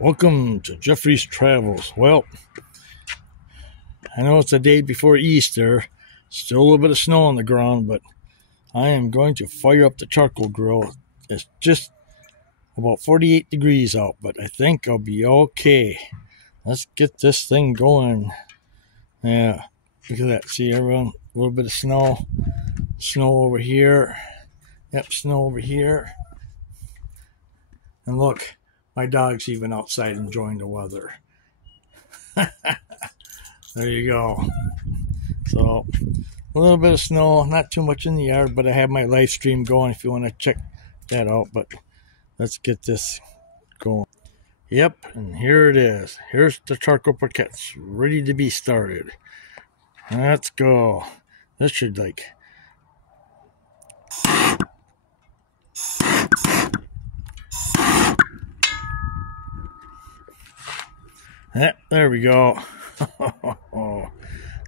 Welcome to Jeffrey's Travels. Well, I know it's the day before Easter, still a little bit of snow on the ground, but I am going to fire up the charcoal grill. It's just about 48 degrees out, but I think I'll be okay. Let's get this thing going. Yeah, look at that. See everyone? A little bit of snow. Snow over here. Yep, snow over here. And look, my dog's even outside enjoying the weather. There you go. So, a little bit of snow, not too much in the yard, but I have my live stream going if you want to check that out. But let's get this going. Yep, and here it is. Here's the charcoal briquettes, ready to be started. Let's go. This should there we go.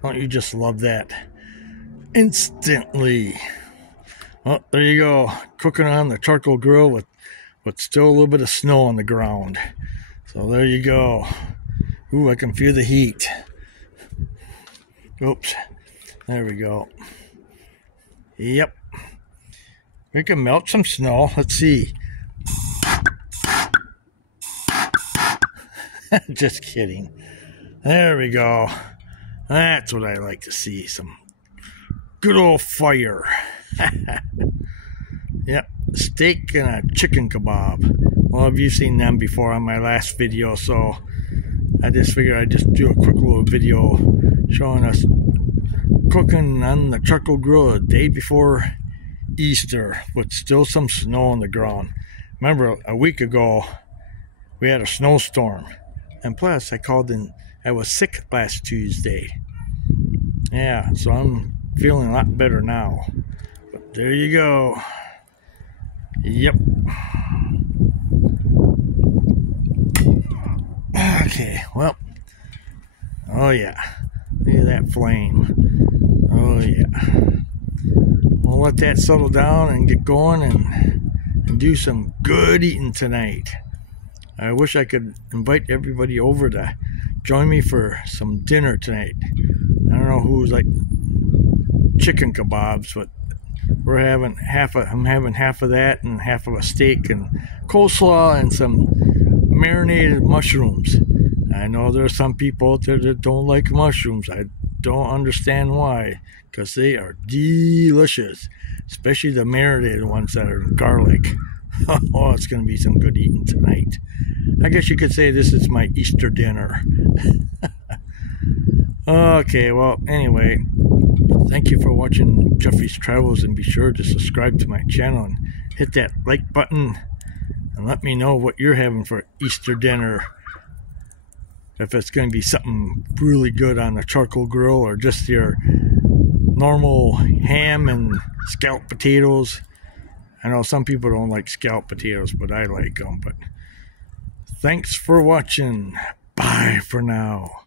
Don't you just love that? Instantly. Well, there you go. Cooking on the charcoal grill with still a little bit of snow on the ground. So there you go. Ooh, I can feel the heat. Oops. There we go. Yep. We can melt some snow. Let's see. Just kidding. There we go. That's what I like to see. Some good old fire. Yep. Steak and a chicken kebab. Well, have you seen them before on my last video? So I just figured I'd just do a quick little video showing us cooking on the charcoal grill the day before Easter with still some snow on the ground. Remember, a week ago we had a snowstorm. And plus, I was sick last Tuesday. Yeah, so I'm feeling a lot better now. But there you go. Yep. Okay, well. Oh, yeah. Look at that flame. Oh, yeah. We'll let that settle down and get going and do some good eating tonight. I wish I could invite everybody over to join me for some dinner tonight. I don't know who's like chicken kebabs, but I'm having half of that and half of a steak and coleslaw and some marinated mushrooms. I know there are some people out there that don't like mushrooms. I don't understand why, because they are delicious, especially the marinated ones that are garlic. Oh, it's going to be some good eating tonight. I guess you could say this is my Easter dinner. Okay, well, anyway, thank you for watching Jeffrey's Travels, and be sure to subscribe to my channel and hit that like button and let me know what you're having for Easter dinner. If it's going to be something really good on the charcoal grill or just your normal ham and scalloped potatoes. I know some people don't like scalloped potatoes, but I like them. But thanks for watching. Bye for now.